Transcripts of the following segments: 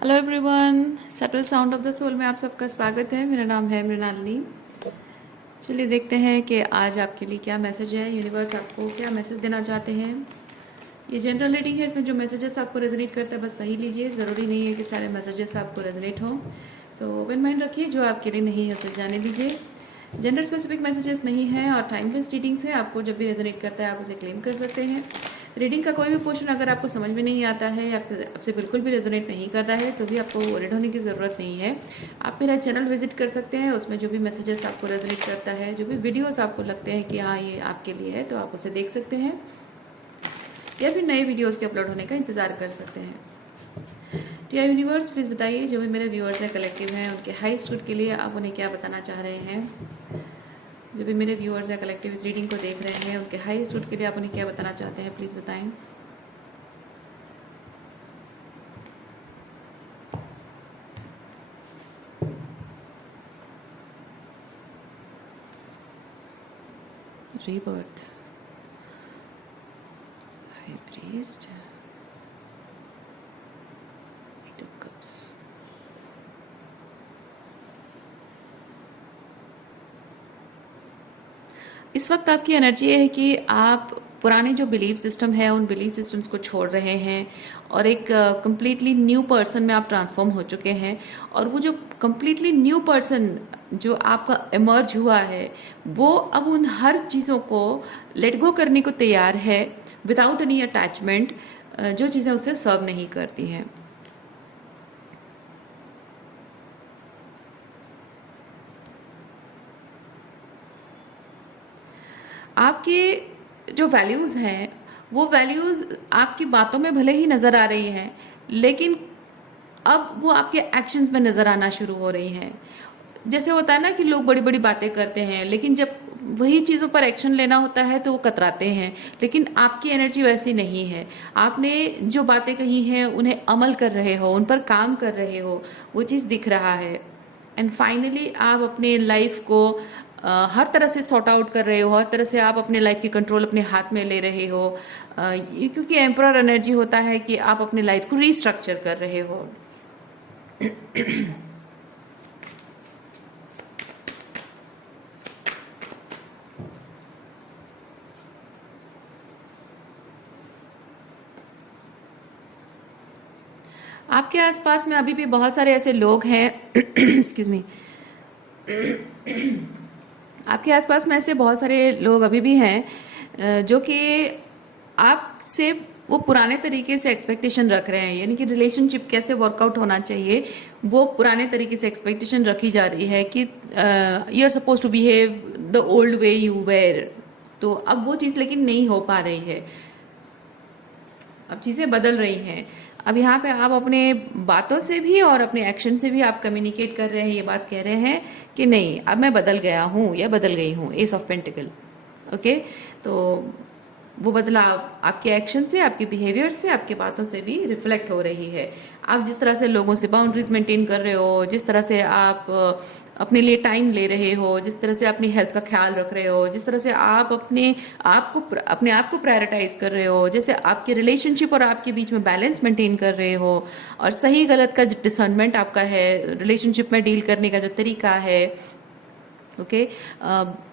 Hello everyone, subtle sound of the soul में आप सबका स्वागत है। मेरा नाम है मृणालिनी। चलिए देखते हैं कि आज आपके लिए क्या मैसेज है, यूनिवर्स आपको क्या मैसेज देना चाहते हैं। ये जनरल रीडिंग है, इसमें जो मैसेजेस आपको रेजोनेट करता है बस वही लीजिए। ज़रूरी नहीं है कि सारे मैसेजेस आपको रेजोनेट हों। सो ओपन माइंड रखिए, जो आपके लिए नहीं है उसे जाने दीजिए। जेंडर स्पेसिफिक मैसेजेस नहीं है और टाइमलेस रीडिंग्स है। आपको जब भी रेजोनेट करता है आप उसे क्लेम कर सकते हैं। रीडिंग का कोई भी पोर्शन अगर आपको समझ में नहीं आता है या आपसे बिल्कुल भी रेजोनेट नहीं करता है तो भी आपको वरीड होने की ज़रूरत नहीं है। आप मेरा चैनल विजिट कर सकते हैं, उसमें जो भी मैसेजेस आपको रेजोनेट करता है, जो भी वीडियोस आपको लगते हैं कि हाँ ये आपके लिए है, तो आप उसे देख सकते हैं या फिर नए वीडियोस के अपलोड होने का इंतज़ार कर सकते हैं। डियर यूनिवर्स, प्लीज़ बताइए जो भी मेरे व्यूअर्स हैं, कलेक्टिव हैं, उनके हाईएस्ट गुड के लिए आप उन्हें क्या बताना चाह रहे हैं। जो भी मेरे व्यूअर्स हैं कलेक्टिव इस रीडिंग को देख रहे हैं, उनके हाईएस्ट गुड के लिए आप उन्हें क्या बताना चाहते हैं, प्लीज़ बताएं। rebirth, high priest, eight of cups। इस वक्त आपकी एनर्जी है कि आप पुराने जो बिलीफ सिस्टम है उन बिलीफ सिस्टम्स को छोड़ रहे हैं और एक कम्प्लीटली न्यू पर्सन में आप ट्रांसफॉर्म हो चुके हैं। और वो जो कम्प्लीटली न्यू पर्सन जो आपका इमर्ज हुआ है वो अब उन हर चीज़ों को लेट गो करने को तैयार है विदाउट एनी अटैचमेंट। जो चीज़ें उसे सर्व नहीं करती हैं। आपके जो वैल्यूज़ हैं वो वैल्यूज़ आपकी बातों में भले ही नज़र आ रही हैं, लेकिन अब वो आपके एक्शंस में नज़र आना शुरू हो रही हैं। जैसे होता है ना कि लोग बड़ी बड़ी बातें करते हैं, लेकिन जब वही चीज़ों पर एक्शन लेना होता है तो वो कतराते हैं। लेकिन आपकी एनर्जी वैसी नहीं है। आपने जो बातें कही हैं उन्हें अमल कर रहे हो, उन पर काम कर रहे हो, वो चीज़ दिख रहा है। एंड फाइनली आप अपने लाइफ को हर तरह से सॉर्ट आउट कर रहे हो, हर तरह से आप अपने लाइफ की कंट्रोल अपने हाथ में ले रहे हो। ये क्योंकि एम्परर एनर्जी होता है कि आप अपने लाइफ को रीस्ट्रक्चर कर रहे हो। आपके आसपास में अभी भी बहुत सारे ऐसे लोग हैं एक्सक्यूज मी, आपके आसपास में ऐसे बहुत सारे लोग अभी भी हैं जो कि आपसे वो पुराने तरीके से एक्सपेक्टेशन रख रहे हैं। यानी कि रिलेशनशिप कैसे वर्कआउट होना चाहिए वो पुराने तरीके से एक्सपेक्टेशन रखी जा रही है कि you are suppose to behave the old way you were. तो अब वो चीज़ लेकिन नहीं हो पा रही है, अब चीज़ें बदल रही हैं। अब यहाँ पे आप अपने बातों से भी और अपने एक्शन से भी आप कम्युनिकेट कर रहे हैं, ये बात कह रहे हैं कि नहीं अब मैं बदल गया हूँ या बदल गई हूँ। S of pentacle, okay. तो वो बदलाव आपके एक्शन से, आपके बिहेवियर से, आपकी बातों से भी रिफ्लेक्ट हो रही है। आप जिस तरह से लोगों से बाउंड्रीज मेंटेन कर रहे हो, जिस तरह से आप अपने लिए टाइम ले रहे हो, जिस तरह से अपनी हेल्थ का ख्याल रख रहे हो, जिस तरह से आप अपने आप को प्रायोरिटाइज कर रहे हो, जैसे आपके रिलेशनशिप और आपके बीच में बैलेंस मेंटेन कर रहे हो और सही गलत का जो डिसर्नमेंट आपका है, रिलेशनशिप में डील करने का जो तरीका है, ओके।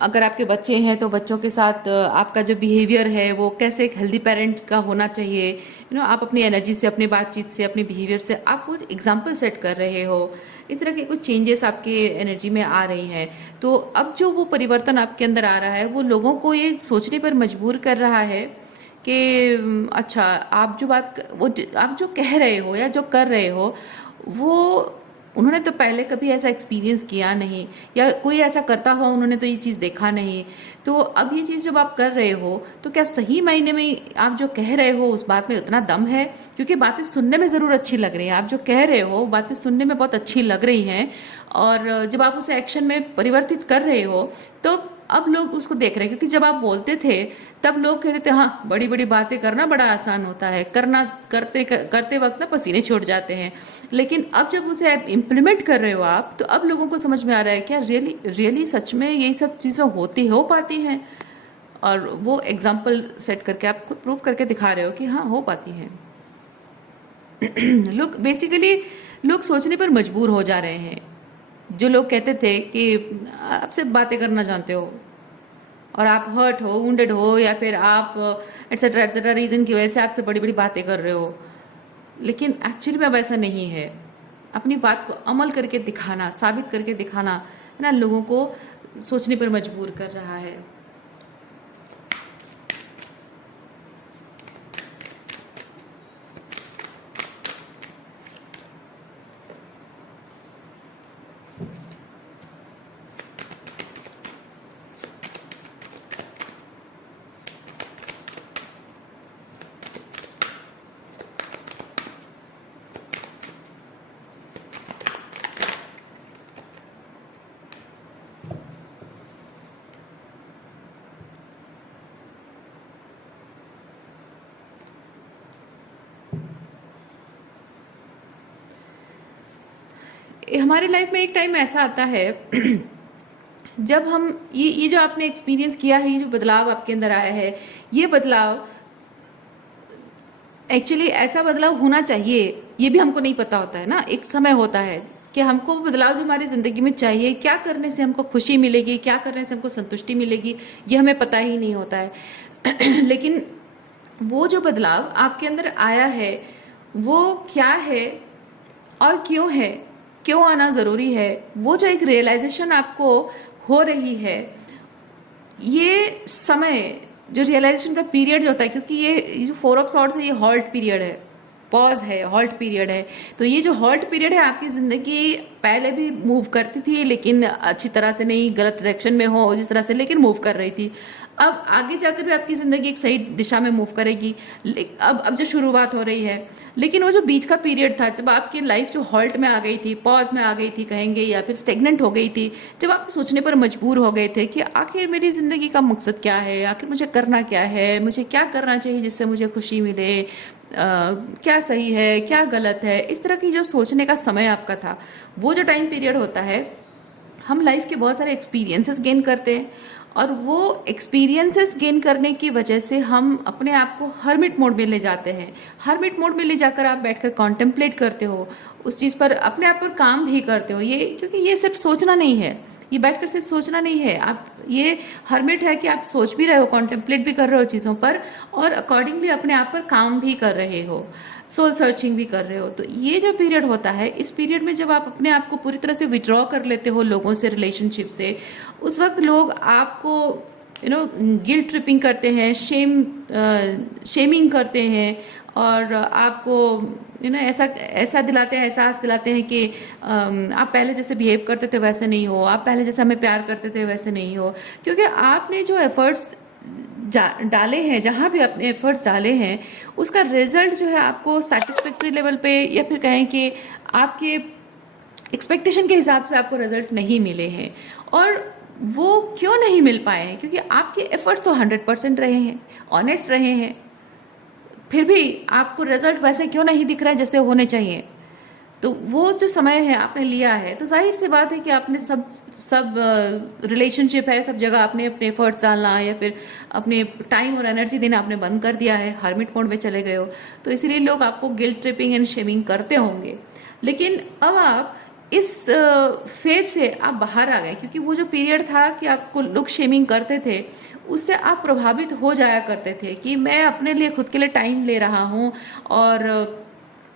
अगर आपके बच्चे हैं तो बच्चों के साथ आपका जो बिहेवियर है वो कैसे एक हेल्दी पेरेंट का होना चाहिए। आप अपनी एनर्जी से, अपनी बातचीत से, अपने बिहेवियर से आप वो एग्जाम्पल सेट कर रहे हो। इस तरह के कुछ चेंजेस आपके एनर्जी में आ रही हैं। तो अब जो वो परिवर्तन आपके अंदर आ रहा है वो लोगों को ये सोचने पर मजबूर कर रहा है कि अच्छा आप जो आप जो कह रहे हो या जो कर रहे हो वो उन्होंने तो पहले कभी ऐसा एक्सपीरियंस किया नहीं, या कोई ऐसा करता हो उन्होंने तो ये चीज़ देखा नहीं। तो अब ये चीज़ जब आप कर रहे हो तो क्या सही मायने में आप जो कह रहे हो उस बात में उतना दम है? क्योंकि बातें सुनने में ज़रूर अच्छी लग रही हैं, आप जो कह रहे हो बातें सुनने में बहुत अच्छी लग रही हैं, और जब आप उसे एक्शन में परिवर्तित कर रहे हो तो अब लोग उसको देख रहे हैं। क्योंकि जब आप बोलते थे तब लोग कहते थे हाँ बड़ी बड़ी बातें करना बड़ा आसान होता है, करना करते वक्त ना पसीने छूट जाते हैं। लेकिन अब जब उसे इम्प्लीमेंट कर रहे हो आप तो अब लोगों को समझ में आ रहा है क्या रियली रियली सच में यही सब चीज़ें हो पाती हैं। और वो एग्जाम्पल सेट करके आप खुद प्रूव करके दिखा रहे हो कि हाँ हो पाती हैं। लुक बेसिकली लोग सोचने पर मजबूर हो जा रहे हैं। जो लोग कहते थे कि आपसे बातें करना चाहते हो और आप हर्ट हो, वुंडेड हो, या फिर आप एट्सेट्रा रीजन की वजह से आपसे बड़ी बड़ी बातें कर रहे हो, लेकिन एक्चुअली में वैसा नहीं है। अपनी बात को अमल करके दिखाना, साबित करके दिखाना है ना, लोगों को सोचने पर मजबूर कर रहा है। हमारी लाइफ में एक टाइम ऐसा आता है जब हम ये जो आपने एक्सपीरियंस किया है, ये जो बदलाव आपके अंदर आया है, ये बदलाव एक्चुअली ऐसा बदलाव होना चाहिए, ये भी हमको नहीं पता होता है ना। एक समय होता है कि हमको वो बदलाव जो हमारी ज़िंदगी में चाहिए, क्या करने से हमको खुशी मिलेगी, क्या करने से हमको संतुष्टि मिलेगी, ये हमें पता ही नहीं होता है। लेकिन वो जो बदलाव आपके अंदर आया है, वो क्या है और क्यों है, क्यों आना ज़रूरी है, वो जो एक रियलाइजेशन आपको हो रही है, ये समय, जो रियलाइजेशन का पीरियड जो होता है, क्योंकि ये जो 4 ऑफ सॉर्ड्स है, ये हॉल्ट पीरियड है, पॉज है, हॉल्ट पीरियड है। तो ये जो हॉल्ट पीरियड है, आपकी ज़िंदगी पहले भी मूव करती थी, लेकिन अच्छी तरह से नहीं, गलत डायरेक्शन में हो जिस तरह से, लेकिन मूव कर रही थी। अब आगे जाकर भी आपकी ज़िंदगी एक सही दिशा में मूव करेगी। अब जो शुरुआत हो रही है, लेकिन वो जो बीच का पीरियड था, जब आपकी लाइफ जो हॉल्ट में आ गई थी, पॉज में आ गई थी कहेंगे, या फिर स्टेगनेंट हो गई थी, जब आप सोचने पर मजबूर हो गए थे कि आखिर मेरी ज़िंदगी का मकसद क्या है, आखिर मुझे करना क्या है, मुझे क्या करना चाहिए जिससे मुझे खुशी मिले, क्या सही है, क्या गलत है, इस तरह की जो सोचने का समय आपका था, वो जो टाइम पीरियड होता है, हम लाइफ के बहुत सारे एक्सपीरियंसेस गेन करते हैं, और वो एक्सपीरियंसेस गेन करने की वजह से हम अपने आप को हर्मिट मोड में ले जाते हैं। हर्मिट मोड में ले जाकर आप बैठकर कॉन्टेम्पलेट करते हो, उस चीज़ पर अपने आप पर काम भी करते हो। ये क्योंकि ये सिर्फ सोचना नहीं है, ये बैठकर सिर्फ सोचना नहीं है, आप ये हर्मिट है कि आप सोच भी रहे हो, कॉन्टेम्पलेट भी कर रहे हो चीज़ों पर, और अकॉर्डिंगली अपने आप पर काम भी कर रहे हो, सोल सर्चिंग भी कर रहे हो। तो ये जो पीरियड होता है, इस पीरियड में जब आप अपने आप को पूरी तरह से विड्रॉ कर लेते हो लोगों से, रिलेशनशिप से, उस वक्त लोग आपको गिल्ट ट्रिपिंग करते हैं, शेमिंग करते हैं, और आपको ऐसा ऐसा दिलाते हैं, एहसास दिलाते हैं कि आप पहले जैसे बिहेव करते थे वैसे नहीं हो, आप पहले जैसे हमें प्यार करते थे वैसे नहीं हो, क्योंकि आपने जो एफर्ट्स डाले हैं, जहाँ भी अपने एफर्ट्स डाले हैं, उसका रिजल्ट जो है आपको सेटिस्फैक्ट्री लेवल पे, या फिर कहें कि आपके एक्सपेक्टेशन के हिसाब से आपको रिजल्ट नहीं मिले हैं। और वो क्यों नहीं मिल पाए हैं? क्योंकि आपके एफर्ट्स तो 100% रहे हैं, ऑनेस्ट रहे हैं, फिर भी आपको रिजल्ट वैसे क्यों नहीं दिख रहा है जैसे होने चाहिए। तो वो जो समय है आपने लिया है, तो जाहिर सी बात है कि आपने सब रिलेशनशिप है, सब जगह आपने अपने एफर्ट्स डालना, या फिर अपने टाइम और एनर्जी देना आपने बंद कर दिया है, हर्मिट मोड में चले गए हो। तो इसीलिए लोग आपको गिल्ट ट्रिपिंग एंड शेमिंग करते होंगे। लेकिन अब आप इस फेज से आप बाहर आ गए, क्योंकि वो जो पीरियड था कि आपको लोग शेमिंग करते थे, उससे आप प्रभावित हो जाया करते थे कि मैं अपने लिए, खुद के लिए टाइम ले रहा हूँ, और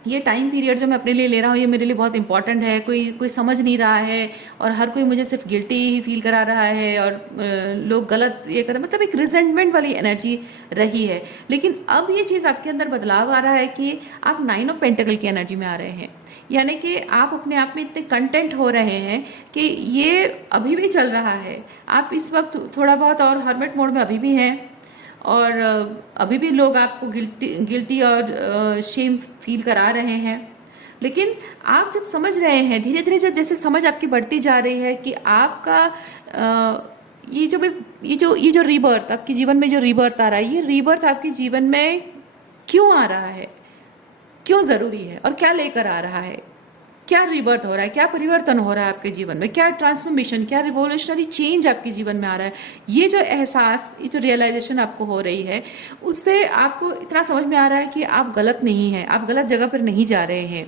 ये टाइम पीरियड जो मैं अपने लिए ले रहा हूँ, ये मेरे लिए बहुत इंपॉर्टेंट है, कोई कोई समझ नहीं रहा है, और हर कोई मुझे सिर्फ गिल्टी ही फील करा रहा है, और लोग गलत ये कर, मतलब एक रिजेंटमेंट वाली एनर्जी रही है। लेकिन अब ये चीज़ आपके अंदर बदलाव आ रहा है कि आप 9 ऑफ पेंटिकल की एनर्जी में आ रहे हैं, यानी कि आप अपने आप में इतने कंटेंट हो रहे हैं कि ये अभी भी चल रहा है। आप इस वक्त थोड़ा बहुत और हर्मिट मोड में अभी भी हैं, और अभी भी लोग आपको गिल्टी और शेम फील करा रहे हैं। लेकिन आप जब समझ रहे हैं, धीरे धीरे जैसे समझ आपकी बढ़ती जा रही है कि आपका ये जो रीबर्थ आपके जीवन में जो रीबर्थ आ रहा है, ये रीबर्थ आपके जीवन में क्यों आ रहा है, क्यों ज़रूरी है, और क्या लेकर आ रहा है, क्या रीबर्थ हो रहा है, क्या परिवर्तन हो रहा है आपके जीवन में, क्या ट्रांसफॉर्मेशन, क्या रिवोल्यूशनरी चेंज आपके जीवन में आ रहा है। ये जो एहसास, ये जो रियलाइजेशन आपको हो रही है, उससे आपको इतना समझ में आ रहा है कि आप गलत नहीं हैं, आप गलत जगह पर नहीं जा रहे हैं,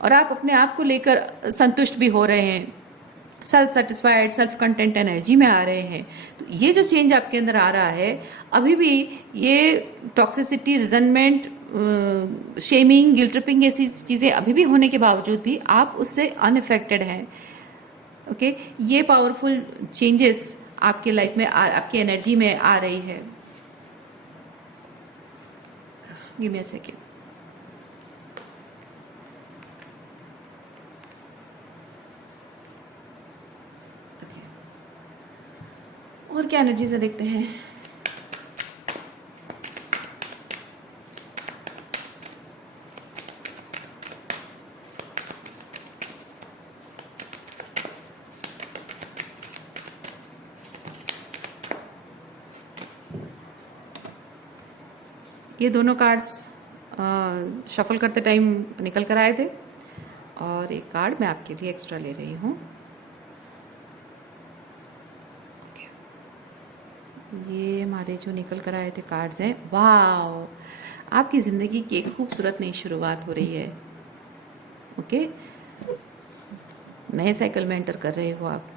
और आप अपने आप को लेकर संतुष्ट भी हो रहे हैं, self satisfied, self content energy में आ रहे हैं। तो ये जो चेंज आपके अंदर आ रहा है, अभी भी ये टॉक्सिसिटी, रिजनमेंट, शेमिंग, गिल्ट ट्रिपिंग, ऐसी चीज़ें अभी भी होने के बावजूद भी आप उससे अनअफेक्टेड हैं। ओके, ये पावरफुल चेंजेस आपके लाइफ में आपकी एनर्जी में आ रही है। Give me a second. और क्या एनर्जी से देखते हैं। ये दोनों कार्ड्स शफल करते टाइम निकल कर आए थे, और एक कार्ड मैं आपके लिए एक्स्ट्रा ले रही हूँ। ये हमारे जो निकल कर आए थे कार्ड्स हैं। वाह, आपकी ज़िंदगी की एक खूबसूरत नई शुरुआत हो रही है। ओके, नए साइकिल में एंटर कर रहे हो आप।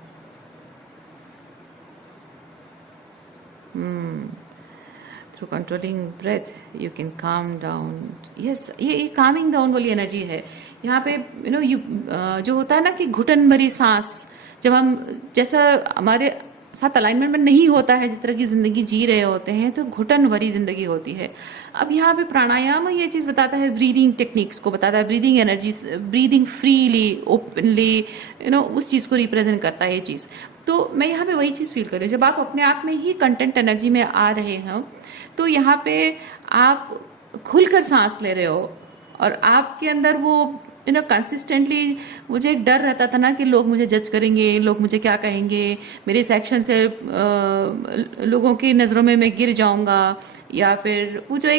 Through controlling breath you can calm down. Yes, ये कामिंग डाउन वाली एनर्जी है यहाँ पे। जो होता है ना कि घुटन भरी सांस, जब हम जैसा हमारे साथ अलाइनमेंट में नहीं होता है, जिस तरह की ज़िंदगी जी रहे होते हैं, तो घुटन भरी ज़िंदगी होती है। अब यहाँ पे प्राणायाम ये चीज़ बताता है, ब्रीदिंग टेक्निक्स को बताता है, breathing energy, breathing freely, openly, उस चीज़ को रिप्रेजेंट करता है ये चीज़। तो मैं यहाँ पे वही चीज़ फील कर रही हूँ, जब आप अपने आप में ही कंटेंट एनर्जी में आ रहे हो, तो यहाँ पे आप खुलकर सांस ले रहे हो, और आपके अंदर वो कंसिस्टेंटली, मुझे एक डर रहता था ना कि लोग मुझे जज करेंगे, लोग मुझे क्या कहेंगे, मेरे इस एक्शन से लोगों की नज़रों में मैं गिर जाऊंगा, या फिर वो जो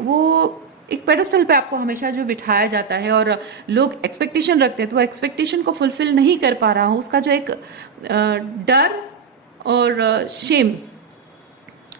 वो एक पेडेस्टल पे आपको हमेशा जो बिठाया जाता है और लोग एक्सपेक्टेशन रखते हैं, तो वो एक्सपेक्टेशन को फुलफिल नहीं कर पा रहा हूँ, उसका जो एक डर और शेम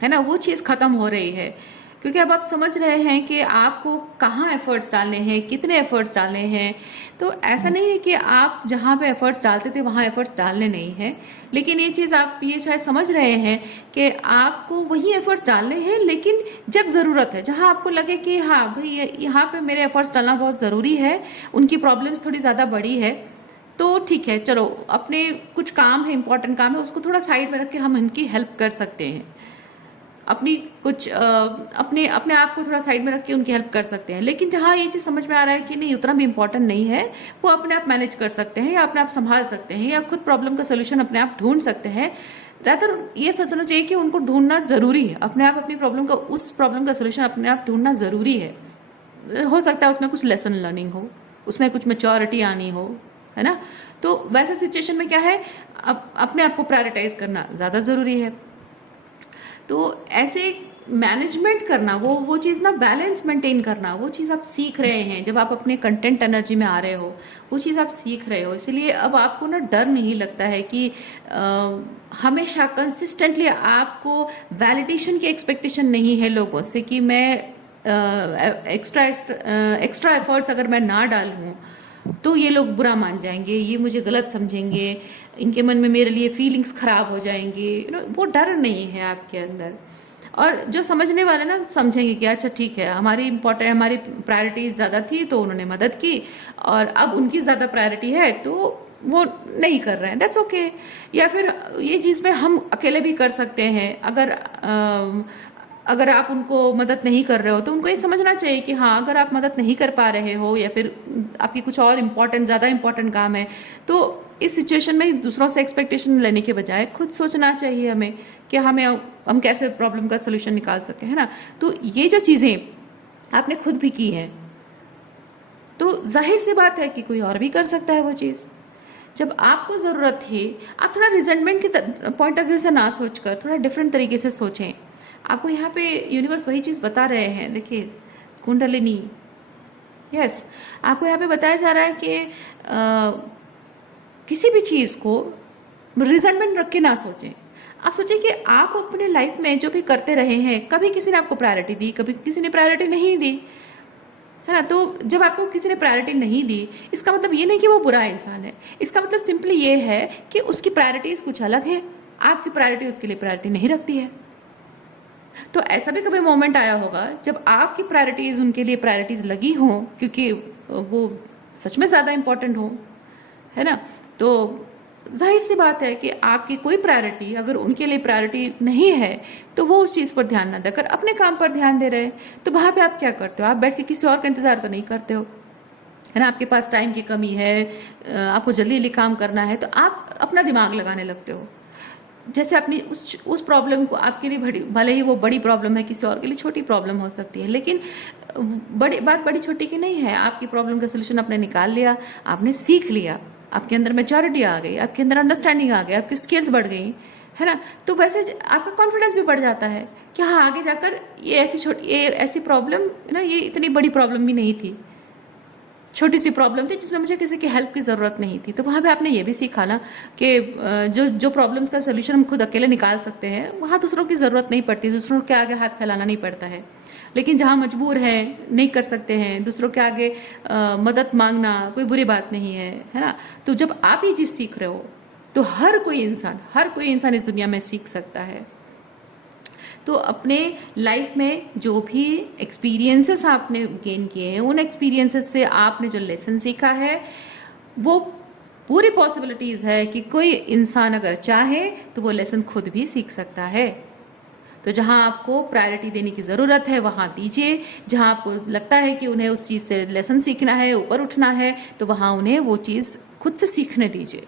है ना, वो चीज़ ख़त्म हो रही है। क्योंकि अब आप समझ रहे हैं कि आपको कहाँ एफर्ट्स डालने हैं, कितने एफर्ट्स डालने हैं। तो ऐसा नहीं है कि आप जहाँ पे एफर्ट्स डालते थे वहाँ एफर्ट्स डालने नहीं हैं, लेकिन ये चीज़ आप ये शायद समझ रहे हैं कि आपको वही एफर्ट्स डालने हैं, लेकिन जब ज़रूरत है, जहाँ आपको लगे कि हाँ भाई यहाँ पे मेरे एफर्ट्स डालना बहुत ज़रूरी है, उनकी प्रॉब्लम्स थोड़ी ज़्यादा बड़ी है, तो ठीक है, चलो अपने कुछ काम है, इंपॉर्टेंट काम है, उसको थोड़ा साइड में रख के हम इनकी हेल्प कर सकते हैं। अपनी कुछ अपने अपने आप को थोड़ा साइड में रख के उनकी हेल्प कर सकते हैं। लेकिन जहाँ ये चीज़ समझ में आ रहा है कि नहीं, उतना भी इम्पोर्टेंट नहीं है, वो अपने आप मैनेज कर सकते हैं, या अपने आप संभाल सकते हैं, या खुद प्रॉब्लम का सोल्यूशन अपने आप ढूंढ सकते हैं। रादर ये सोचना चाहिए कि उनको ढूंढना ज़रूरी है, अपने आप अपनी प्रॉब्लम का, उस प्रॉब्लम का सोल्यूशन अपने आप ढूंढना ज़रूरी है। हो सकता है उसमें कुछ लेसन लर्निंग हो, उसमें कुछ मैच्योरिटी आनी हो, है ना। तो वैसे सिचुएशन में क्या है, अपने आप को प्रायोरिटाइज करना ज़्यादा ज़रूरी है। तो ऐसे मैनेजमेंट करना, वो चीज़ ना, बैलेंस मेंटेन करना, वो चीज़ आप सीख रहे हैं जब आप अपने कंटेंट एनर्जी में आ रहे हो, वो चीज़ आप सीख रहे हो। इसलिए अब आपको ना डर नहीं लगता है कि हमेशा कंसिस्टेंटली आपको वैलिडेशन की एक्सपेक्टेशन नहीं है लोगों से कि मैं एक्स्ट्रा एफर्ट्स अगर मैं ना डालूँ तो ये लोग बुरा मान जाएंगे, ये मुझे गलत समझेंगे, इनके मन में मेरे लिए फीलिंग्स खराब हो जाएंगी। वो डर नहीं है आपके अंदर। और जो समझने वाले ना समझेंगे कि अच्छा ठीक है, हमारी प्रायोरिटी ज़्यादा थी तो उन्होंने मदद की, और अब उनकी ज़्यादा प्रायोरिटी है तो वो नहीं कर रहे हैं, दैट्स ओके। या फिर ये चीज़ में हम अकेले भी कर सकते हैं। अगर आप उनको मदद नहीं कर रहे हो तो उनको ये समझना चाहिए कि हाँ, अगर आप मदद नहीं कर पा रहे हो, या फिर आपकी कुछ और ज़्यादा इम्पोर्टेंट काम है, तो इस सिचुएशन में दूसरों से एक्सपेक्टेशन लेने के बजाय खुद सोचना चाहिए हमें कि हम कैसे प्रॉब्लम का सोल्यूशन निकाल सकें, है ना। तो ये जो चीज़ें आपने खुद भी की हैं, तो जाहिर सी बात है कि कोई और भी कर सकता है वो चीज़। जब आपको ज़रूरत थी, आप थोड़ा रिजेंटमेंट के पॉइंट ऑफ व्यू से ना सोचकर थोड़ा डिफरेंट तरीके से सोचें। आपको यहाँ पे यूनिवर्स वही चीज़ बता रहे हैं। देखिए, कुंडलिनी, यस, आपको यहाँ पे बताया जा रहा है कि किसी भी चीज़ को रिजेंटमेंट रख के ना सोचें। आप सोचें कि आप अपने लाइफ में जो भी करते रहे हैं, कभी किसी ने आपको प्रायोरिटी दी, कभी किसी ने प्रायोरिटी नहीं दी, है ना। तो जब आपको किसी ने प्रायोरिटी नहीं दी, इसका मतलब ये नहीं कि वो बुरा इंसान है, इसका मतलब सिंपली ये है कि उसकी प्रायोरिटीज कुछ अलग है, आपकी प्रायोरिटी उसके लिए प्रायोरिटी नहीं रखती है। तो ऐसा भी कभी मोमेंट आया होगा जब आपकी प्रायोरिटीज उनके लिए प्रायोरिटीज लगी हो, क्योंकि वो सच में ज़्यादा इंपॉर्टेंट हो, है ना। तो जाहिर सी बात है कि आपकी कोई प्रायोरिटी अगर उनके लिए प्रायोरिटी नहीं है तो वो उस चीज़ पर ध्यान ना देकर अपने काम पर ध्यान दे रहे हैं। तो वहाँ पे आप क्या करते हो? आप बैठ के किसी और का इंतज़ार तो नहीं करते हो, है ना। आपके पास टाइम की कमी है, आपको जल्दी जल्दी काम करना है, तो आप अपना दिमाग लगाने लगते हो। जैसे अपनी उस प्रॉब्लम को, आपके लिए बड़ी, भले ही वो बड़ी प्रॉब्लम है, किसी और के लिए छोटी प्रॉब्लम हो सकती है, लेकिन बड़ी बात बड़ी छोटी की नहीं है। आपकी प्रॉब्लम का सोल्यूशन आपने निकाल लिया, आपने सीख लिया, आपके अंदर मैच्योरिटी आ गई, आपके अंदर अंडरस्टैंडिंग आ गई, आपकी स्किल्स बढ़ गई, है ना। तो वैसे आपका कॉन्फिडेंस भी बढ़ जाता है कि हाँ, आगे जाकर ये ऐसी प्रॉब्लम ना, ये इतनी बड़ी प्रॉब्लम भी नहीं थी, छोटी सी प्रॉब्लम थी जिसमें मुझे किसी की हेल्प की ज़रूरत नहीं थी। तो वहाँ पे आपने ये भी सीखा ना कि जो जो प्रॉब्लम्स का सोल्यूशन हम खुद अकेले निकाल सकते हैं, वहाँ दूसरों की ज़रूरत नहीं पड़ती, दूसरों के आगे हाथ फैलाना नहीं पड़ता है। लेकिन जहाँ मजबूर हैं, नहीं कर सकते हैं, दूसरों के आगे मदद मांगना कोई बुरी बात नहीं है ना। तो जब आप ये चीज़ सीख रहे हो तो हर कोई इंसान इस दुनिया में सीख सकता है। तो अपने लाइफ में जो भी एक्सपीरियंसेस आपने गेन किए हैं, उन एक्सपीरियंसेस से आपने जो लेसन सीखा है, वो पूरी पॉसिबिलिटीज़ है कि कोई इंसान अगर चाहे तो वो लेसन खुद भी सीख सकता है। तो जहाँ आपको प्रायोरिटी देने की ज़रूरत है वहाँ दीजिए, जहाँ आपको लगता है कि उन्हें उस चीज़ से लेसन सीखना है, ऊपर उठना है, तो वहाँ उन्हें वो चीज़ खुद से सीखने दीजिए।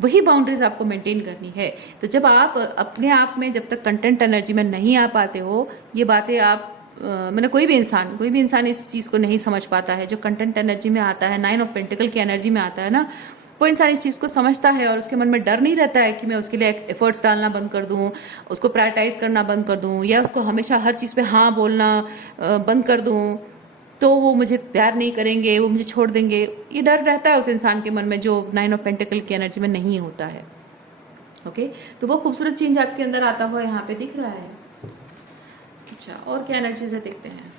वही बाउंड्रीज आपको मेंटेन करनी है। तो जब आप अपने आप में जब तक कंटेंट एनर्जी में नहीं आ पाते हो, ये बातें आप मैंने कोई भी इंसान इस चीज़ को नहीं समझ पाता है। जो कंटेंट एनर्जी में आता है, 9 ऑफ पेंटिकल की एनर्जी में आता है ना, वो इंसान इस चीज़ को समझता है और उसके मन में डर नहीं रहता है कि मैं उसके लिए एफर्ट्स डालना बंद कर दूं, उसको प्रायोरिटाइज करना बंद कर दूं, या उसको हमेशा हर चीज़ पे हाँ बोलना बंद कर दूं, तो वो मुझे प्यार नहीं करेंगे, वो मुझे छोड़ देंगे। ये डर रहता है उस इंसान के मन में जो 9 ऑफ पेंटिकल की एनर्जी में नहीं होता है। ओके, तो वो खूबसूरत चेंज आपके अंदर आता हुआ यहाँ पे दिख रहा है। अच्छा, और क्या एनर्जीज है देखते हैं।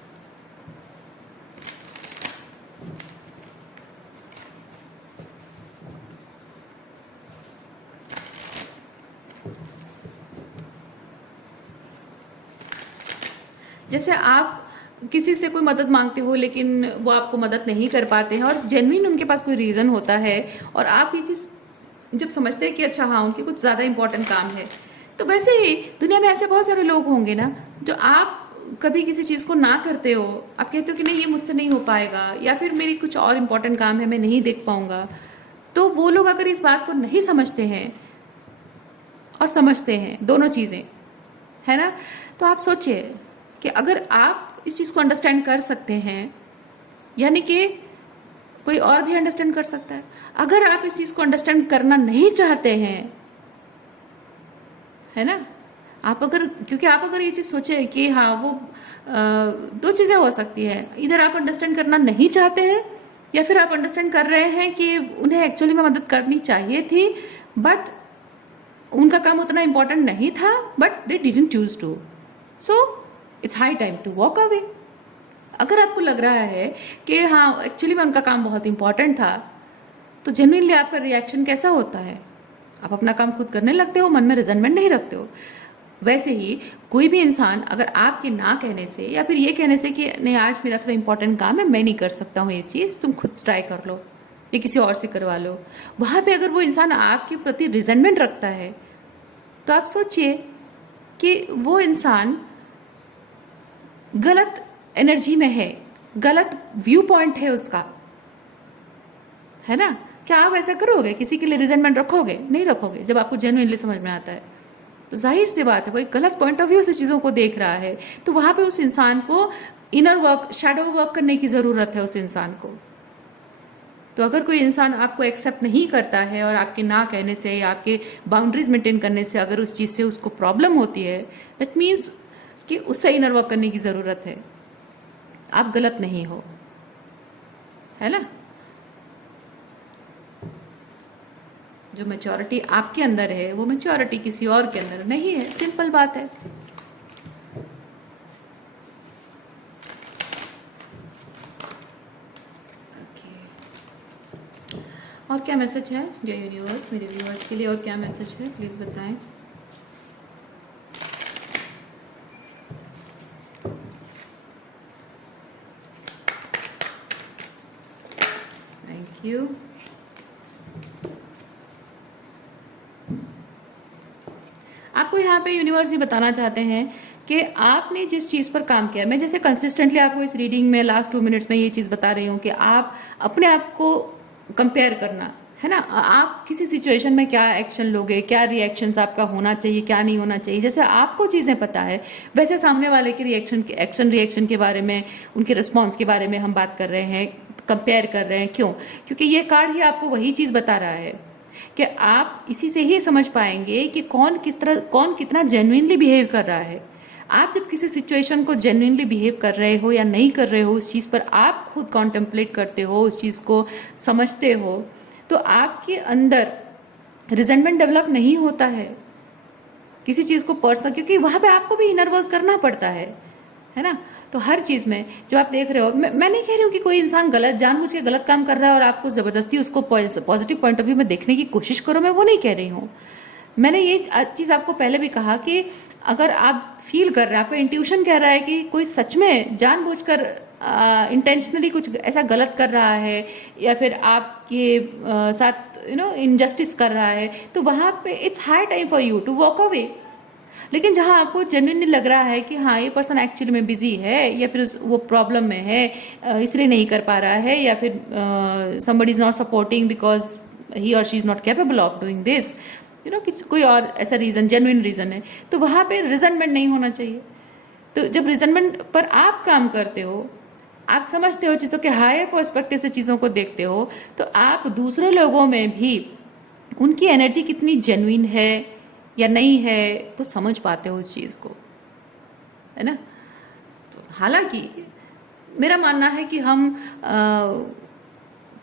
जैसे आप किसी से कोई मदद मांगते हो लेकिन वो आपको मदद नहीं कर पाते हैं और जेन्युइन उनके पास कोई रीज़न होता है, और आप ये चीज़ जब समझते हैं कि अच्छा हाँ, उनकी कुछ ज़्यादा इंपॉर्टेंट काम है, तो वैसे ही दुनिया में ऐसे बहुत सारे लोग होंगे ना, जो आप कभी किसी चीज़ को ना करते हो, आप कहते हो कि नहीं ये मुझसे नहीं हो पाएगा, या फिर मेरी कुछ और इम्पोर्टेंट काम है, मैं नहीं देख पाऊंगा। तो वो लोग अगर इस बात को नहीं समझते हैं और समझते हैं, दोनों चीज़ें, है ना, तो आप सोचिए कि अगर आप इस चीज़ को अंडरस्टैंड कर सकते हैं, यानी कि कोई और भी अंडरस्टैंड कर सकता है। अगर आप इस चीज़ को अंडरस्टैंड करना नहीं चाहते हैं, है ना, क्योंकि आप अगर ये चीज़ सोचे कि हाँ वो दो चीज़ें हो सकती है, इधर आप अंडरस्टैंड करना नहीं चाहते हैं, या फिर आप अंडरस्टैंड कर रहे हैं कि उन्हें एक्चुअली में मदद करनी चाहिए थी, बट उनका काम उतना इंपॉर्टेंट नहीं था, but they didn't choose to, so it's high time to walk away. अगर आपको लग रहा है कि हाँ एक्चुअली में उनका काम बहुत इंपॉर्टेंट था, तो जेन्युइनली आपका रिएक्शन कैसा होता है? आप अपना काम खुद करने लगते हो, मन में रिजनमेंट नहीं रखते हो। वैसे ही कोई भी इंसान अगर आपके ना कहने से या फिर ये कहने से कि नहीं आज मेरा थोड़ा इंपॉर्टेंट काम है, मैं नहीं कर सकता हूँ ये चीज़, तुम खुद ट्राई कर लो या किसी और से करवा लो, वहाँ पे अगर वो इंसान आपके प्रति रिजनमेंट रखता है, तो आप सोचिए कि वो इंसान गलत एनर्जी में है, गलत व्यू पॉइंट है उसका, है ना। क्या आप ऐसा करोगे? किसी के लिए रिजेंटमेंट रखोगे? नहीं रखोगे। जब आपको जेन्युइनली समझ में आता है, तो जाहिर सी बात है वो एक गलत पॉइंट ऑफ व्यू से चीज़ों को देख रहा है, तो वहाँ पे उस इंसान को इनर वर्क, शैडो वर्क करने की ज़रूरत है उस इंसान को। तो अगर कोई इंसान आपको एक्सेप्ट नहीं करता है और आपके ना कहने से या आपके बाउंड्रीज मेंटेन करने से अगर उस चीज़ से उसको प्रॉब्लम होती है, दैट मीन्स कि उससे इनर वर्क करने की ज़रूरत है। आप गलत नहीं हो, है ना। जो मैच्योरिटी आपके अंदर है वो मैच्योरिटी किसी और के अंदर नहीं है, सिंपल बात है। और क्या मैसेज है डियर यूनिवर्स मेरे व्यूअर्स के लिए, और क्या मैसेज है प्लीज़ बताएं। Thank you. आपको यहाँ पे यूनिवर्स ये बताना चाहते हैं कि आपने जिस चीज़ पर काम किया, मैं जैसे कंसिस्टेंटली आपको इस रीडिंग में लास्ट 2 मिनट्स में ये चीज़ बता रही हूँ कि आप अपने आप को कंपेयर करना है ना, आप किसी सिचुएशन में क्या एक्शन लोगे, क्या रिएक्शंस आपका होना चाहिए, क्या नहीं होना चाहिए। जैसे आपको चीज़ें पता है वैसे सामने वाले के रिएक्शन के बारे में, उनके रिस्पॉन्स के बारे में हम बात कर रहे हैं, कंपेयर कर रहे हैं। क्यों? क्योंकि ये कार्ड ही आपको वही चीज़ बता रहा है कि आप इसी से ही समझ पाएंगे कि कौन कितना जेन्युइनली बिहेव कर रहा है। आप जब किसी सिचुएशन को जेन्युइनली बिहेव कर रहे हो या नहीं कर रहे हो, उस चीज़ पर आप खुद कॉन्टेम्पलेट करते हो, उस चीज़ को समझते हो, तो आपके अंदर रिजेंटमेंट डेवलप नहीं होता है किसी चीज़ को पर्सनल, क्योंकि वहाँ पे आपको भी इनर वर्क करना पड़ता है ना। तो हर चीज़ में जब आप देख रहे हो, मैं नहीं कह रही हूँ कि कोई इंसान गलत जानबूझ के गलत काम कर रहा है और आपको ज़बरदस्ती उसको पॉजिटिव पॉइंट ऑफ व्यू में देखने की कोशिश करो, मैं वो नहीं कह रही हूँ। मैंने ये चीज़ आपको पहले भी कहा कि अगर आप फील कर रहे हैं, आपका इंट्यूशन कह रहा है कि कोई सच में जानबूझकर इंटेंशनली कुछ ऐसा गलत कर रहा है या फिर आपके साथ इनजस्टिस कर रहा है, तो वहाँ पे it's high time for you to walk away. लेकिन जहाँ आपको जेन्युइनली लग रहा है कि हाँ ये पर्सन एक्चुअली में बिजी है या फिर वो प्रॉब्लम में है इसलिए नहीं कर पा रहा है, या फिर somebody is not supporting because he और she is not capable of doing this, कोई और ऐसा रीज़न, जेन्युइन रीज़न है, तो वहाँ पे रिजनमेंट नहीं होना चाहिए। तो जब रिजनमेंट पर आप काम करते हो, आप समझते हो चीज़ों के हायर पर्सपेक्टिव से चीज़ों को देखते हो, तो आप दूसरे लोगों में भी उनकी एनर्जी कितनी जेन्युइन है या नहीं है वो समझ पाते हो उस चीज़ को, है ना। तो हालांकि मेरा मानना है कि हम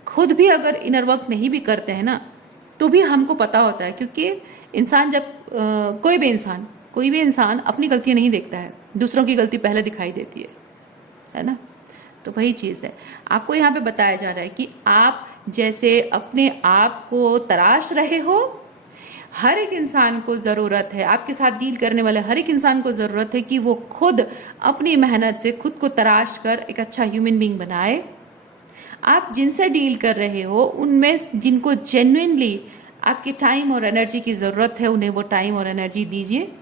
खुद भी अगर इनर वर्क नहीं भी करते हैं ना, तो भी हमको पता होता है, क्योंकि इंसान जब कोई भी इंसान अपनी गलतियां नहीं देखता है, दूसरों की गलती पहले दिखाई देती है ना। तो वही चीज़ है, आपको यहाँ पे बताया जा रहा है कि आप जैसे अपने आप को तराश रहे हो, हर एक इंसान को ज़रूरत है, आपके साथ डील करने वाले हर एक इंसान को ज़रूरत है कि वो खुद अपनी मेहनत से खुद को तराश कर एक अच्छा ह्यूमन बीइंग बनाए। आप जिनसे डील कर रहे हो उनमें जिनको जेन्युइनली आपके टाइम और एनर्जी की ज़रूरत है, उन्हें वो टाइम और एनर्जी दीजिए।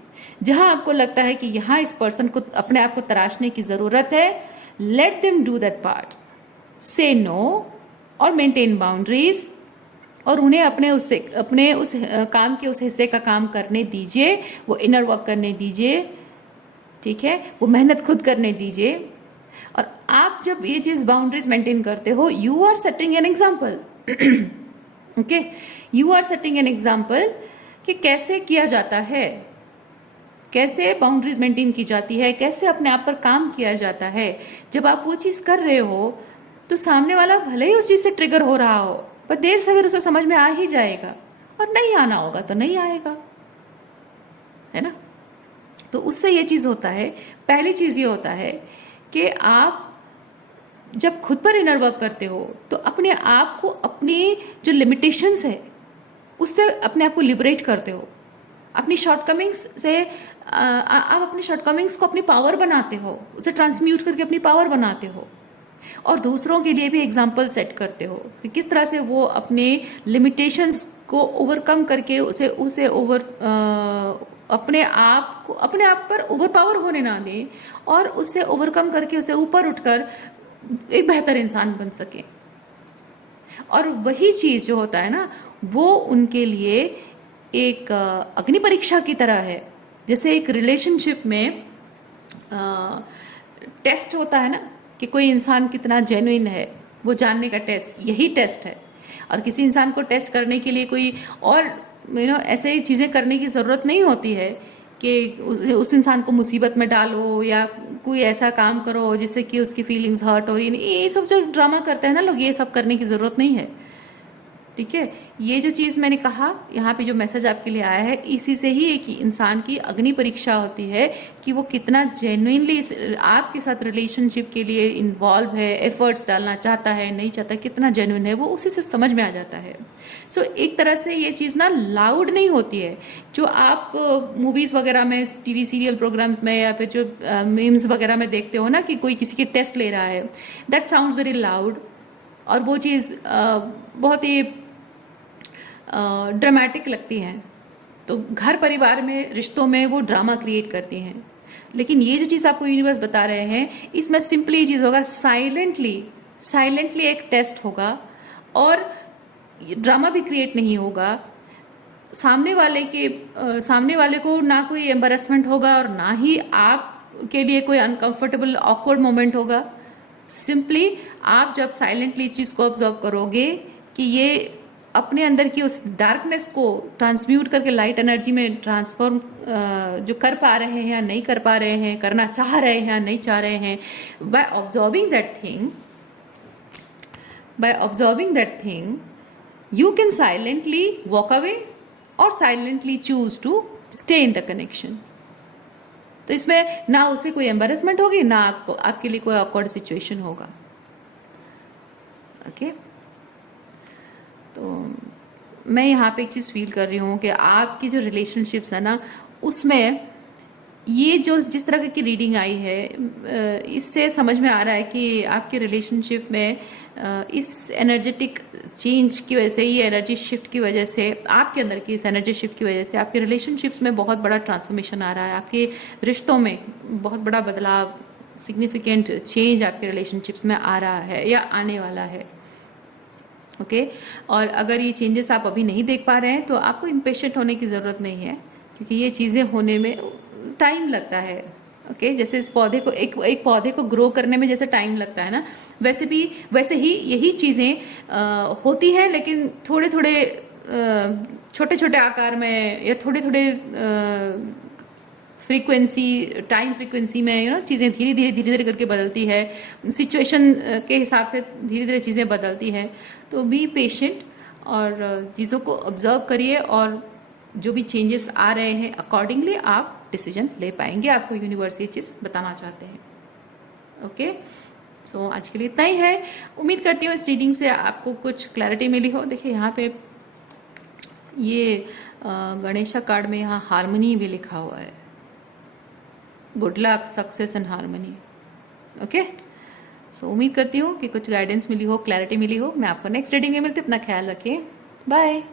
जहां आपको लगता है कि यहाँ इस पर्सन को अपने आप को तराशने की ज़रूरत है, let them do that part, से नो और मेंटेन बाउंड्रीज, और उन्हें अपने उस काम के उस हिस्से का काम करने दीजिए, वो इनर वर्क करने दीजिए, ठीक है, वो मेहनत खुद करने दीजिए। और आप जब ये चीज़ बाउंड्रीज मेंटेन करते हो, you are setting an example, okay, you are setting an example कि कैसे किया जाता है, कैसे बाउंड्रीज मेंटेन की जाती है, कैसे अपने आप पर काम किया जाता है। जब आप वो चीज़ कर रहे हो तो सामने वाला भले ही उस चीज़ से ट्रिगर हो रहा हो, पर देर सवेर उसे समझ में आ ही जाएगा, और नहीं आना होगा तो नहीं आएगा, है ना। तो उससे ये चीज़ होता है, पहली चीज़ ये होता है कि आप जब खुद पर इनर वर्क करते हो तो अपने आप को, अपनी जो लिमिटेशंस है उससे अपने आप को लिबरेट करते हो। अपनी शॉर्टकमिंग्स से आप अपनी शॉर्टकमिंग्स को अपनी पावर बनाते हो, उसे ट्रांसम्यूट करके अपनी पावर बनाते हो, और दूसरों के लिए भी एग्जाम्पल सेट करते हो कि किस तरह से वो अपने लिमिटेशंस को ओवरकम करके उसे अपने आप पर ओवर पावर होने ना दें, और उससे ओवरकम करके उसे ऊपर उठकर एक बेहतर इंसान बन सके। और वही चीज़ जो होता है ना, वो उनके लिए एक अग्नि परीक्षा की तरह है। जैसे एक रिलेशनशिप में टेस्ट होता है ना कि कोई इंसान कितना जेन्युइन है, वो जानने का टेस्ट, यही टेस्ट है। और किसी इंसान को टेस्ट करने के लिए कोई और ऐसे चीज़ें करने की ज़रूरत नहीं होती है कि उस इंसान को मुसीबत में डालो या कोई ऐसा काम करो जिससे कि उसकी फीलिंग्स हर्ट हो रही है। ये सब जो ड्रामा करते हैं ना लोग, ये सब करने की ज़रूरत नहीं है। ठीक है, ये जो चीज़ मैंने कहा, यहाँ पे जो मैसेज आपके लिए आया है, इसी से ही एक इंसान की अग्नि परीक्षा होती है कि वो कितना जेन्युइनली आपके साथ रिलेशनशिप के लिए इन्वॉल्व है, एफर्ट्स डालना चाहता है, नहीं चाहता, कितना जेन्युइन है, वो उसी से समझ में आ जाता है। सो एक तरह से ये चीज़ ना लाउड नहीं होती है, जो आप मूवीज़ वगैरह में, टीवी सीरियल प्रोग्राम्स में, या फिर जो मीम्स वगैरह में देखते हो ना कि कोई किसी के टेस्ट ले रहा है, दैट साउंड्स वेरी लाउड, और वो चीज़ बहुत ही ड्रामेटिक लगती हैं। तो घर परिवार में, रिश्तों में वो ड्रामा क्रिएट करती हैं। लेकिन ये जो चीज़ आपको यूनिवर्स बता रहे हैं, इसमें सिंपली ये चीज़ होगा, साइलेंटली साइलेंटली एक टेस्ट होगा, और ड्रामा भी क्रिएट नहीं होगा। सामने वाले को ना कोई एम्बेरसमेंट होगा, और ना ही आप के लिए कोई अनकंफर्टेबल ऑकवर्ड मोमेंट होगा। सिंपली आप जब साइलेंटली इस चीज़ को ऑब्जर्व करोगे कि ये अपने अंदर की उस डार्कनेस को ट्रांसम्यूट करके लाइट एनर्जी में ट्रांसफॉर्म जो कर पा रहे हैं या नहीं कर पा रहे हैं, करना चाह रहे हैं या नहीं चाह रहे हैं, by observing that thing you can silently walk away or silently choose to stay in the connection. तो इसमें ना उसे कोई एम्बेरसमेंट होगी, ना आपके लिए कोई awkward सिचुएशन होगा। ओके, तो मैं यहाँ पे एक चीज़ फील कर रही हूँ कि आपकी जो रिलेशनशिप्स है ना, उसमें ये जो जिस तरह की रीडिंग आई है, इससे समझ में आ रहा है कि आपके रिलेशनशिप में इस एनर्जेटिक चेंज की वजह से, ये एनर्जी शिफ्ट की वजह से, आपके अंदर की इस एनर्जी शिफ्ट की वजह से आपके रिलेशनशिप्स में बहुत बड़ा ट्रांसफॉर्मेशन आ रहा है। आपके रिश्तों में बहुत बड़ा बदलाव, सिग्निफिकेंट चेंज आपके रिलेशनशिप्स में आ रहा है या आने वाला है। ओके, और अगर ये चेंजेस आप अभी नहीं देख पा रहे हैं तो आपको इम्पेशेंट होने की ज़रूरत नहीं है, क्योंकि ये चीज़ें होने में टाइम लगता है। ओके, जैसे इस पौधे को, एक पौधे को ग्रो करने में जैसे टाइम लगता है ना, वैसे ही यही चीज़ें होती हैं, लेकिन थोड़े थोड़े छोटे छोटे आकार में, या थोड़े थोड़े टाइम फ्रीक्वेंसी में चीज़ें धीरे धीरे करके बदलती है, सिचुएशन के हिसाब से धीरे धीरे चीज़ें बदलती हैं। तो बी पेशेंट, और चीज़ों को ऑब्जर्व करिए, और जो भी चेंजेस आ रहे हैं अकॉर्डिंगली आप डिसीजन ले पाएंगे। आपको यूनिवर्स ये चीज़ बताना चाहते हैं। ओके, सो आज के लिए इतना ही है। उम्मीद करती हूँ इस रीडिंग से आपको कुछ क्लैरिटी मिली हो। देखिए यहाँ पे ये गणेशा कार्ड में यहाँ हारमोनी भी लिखा हुआ है, good luck, success and harmony. Okay, so उम्मीद करती हूँ कि कुछ गाइडेंस मिली हो, क्लैरिटी मिली हो। मैं आपको नेक्स्ट रीडिंग में मिलती हूँ। अपना ख्याल रखिए, बाय।